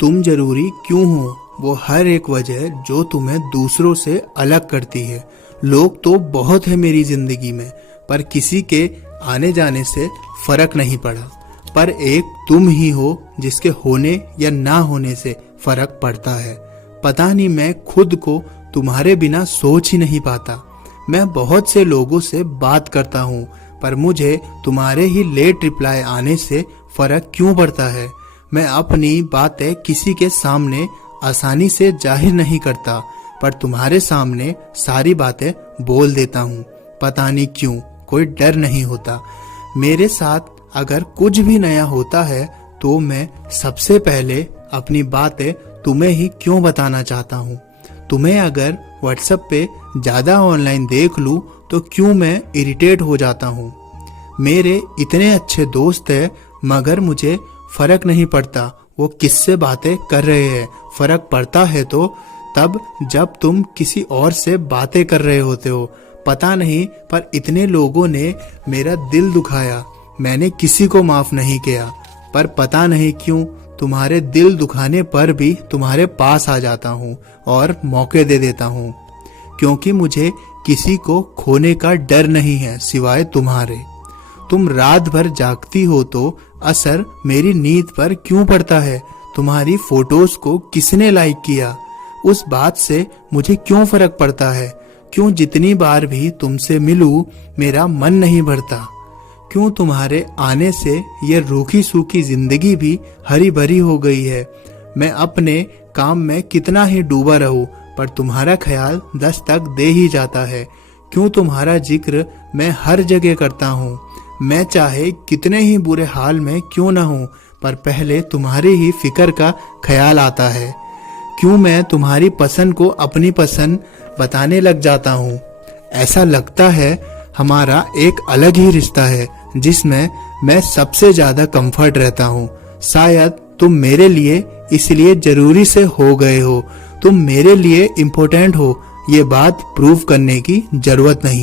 तुम जरूरी क्यों हो, वो हर एक वजह जो तुम्हें दूसरों से अलग करती है। लोग तो बहुत है मेरी जिंदगी में, पर किसी के आने जाने से फर्क नहीं पड़ा। पर एक तुम ही हो जिसके होने या ना होने से फर्क पड़ता है। पता नहीं, मैं खुद को तुम्हारे बिना सोच ही नहीं पाता। मैं बहुत से लोगों से बात करता हूँ, पर मुझे तुम्हारे ही लेट रिप्लाई आने से फर्क क्यों पड़ता है। मैं अपनी बातें किसी के सामने आसानी से जाहिर नहीं करता, पर तुम्हारे सामने सारी बातें बोल देता हूँ। पता नहीं क्यों, कोई डर नहीं होता। मेरे साथ अगर कुछ भी नया होता है तो मैं सबसे पहले अपनी बातें तुम्हें ही क्यों बताना चाहता हूँ। तुम्हें अगर व्हाट्सएप पे ज़्यादा ऑनलाइन देख लूँ तो क्यों मैं इरिटेट हो जाता हूँ। मेरे इतने अच्छे दोस्त हैं, मगर मुझे फर्क नहीं पड़ता वो किससे बातें कर रहे हैं। फर्क पड़ता है तो तब जब तुम किसी और से बातें कर रहे होते हो। पता नहीं, पर इतने लोगों ने मेरा दिल दुखाया, मैंने किसी को माफ नहीं किया। पर पता नहीं क्यों तुम्हारे दिल दुखाने पर भी तुम्हारे पास आ जाता हूँ और मौके दे देता हूँ, क्योंकि मुझे किसी को खोने का डर नहीं है सिवाय तुम्हारे। तुम रात भर जागती हो तो असर मेरी नींद पर क्यों पड़ता है। तुम्हारी फोटोज को किसने लाइक किया, उस बात से मुझे क्यों फर्क पड़ता है। क्यों जितनी बार भी तुमसे मिलूं मेरा मन नहीं भरता। क्यों तुम्हारे आने से ये रूखी सूखी जिंदगी भी हरी भरी हो गई है। मैं अपने काम में कितना ही डूबा रहूं, पर तुम्हारा ख्याल दस्तक दे ही जाता है। क्यों तुम्हारा जिक्र मैं हर जगह करता हूँ। मैं चाहे कितने ही बुरे हाल में क्यों ना हूँ, पर पहले तुम्हारी ही फिक्र का ख्याल आता है। क्यों मैं तुम्हारी पसंद को अपनी पसंद बताने लग जाता हूँ। ऐसा लगता है हमारा एक अलग ही रिश्ता है जिसमें मैं सबसे ज्यादा कंफर्ट रहता हूँ। शायद तुम मेरे लिए इसलिए जरूरी से हो गए हो। तुम मेरे लिए इम्पोर्टेंट हो, ये बात प्रूव करने की जरूरत नहीं।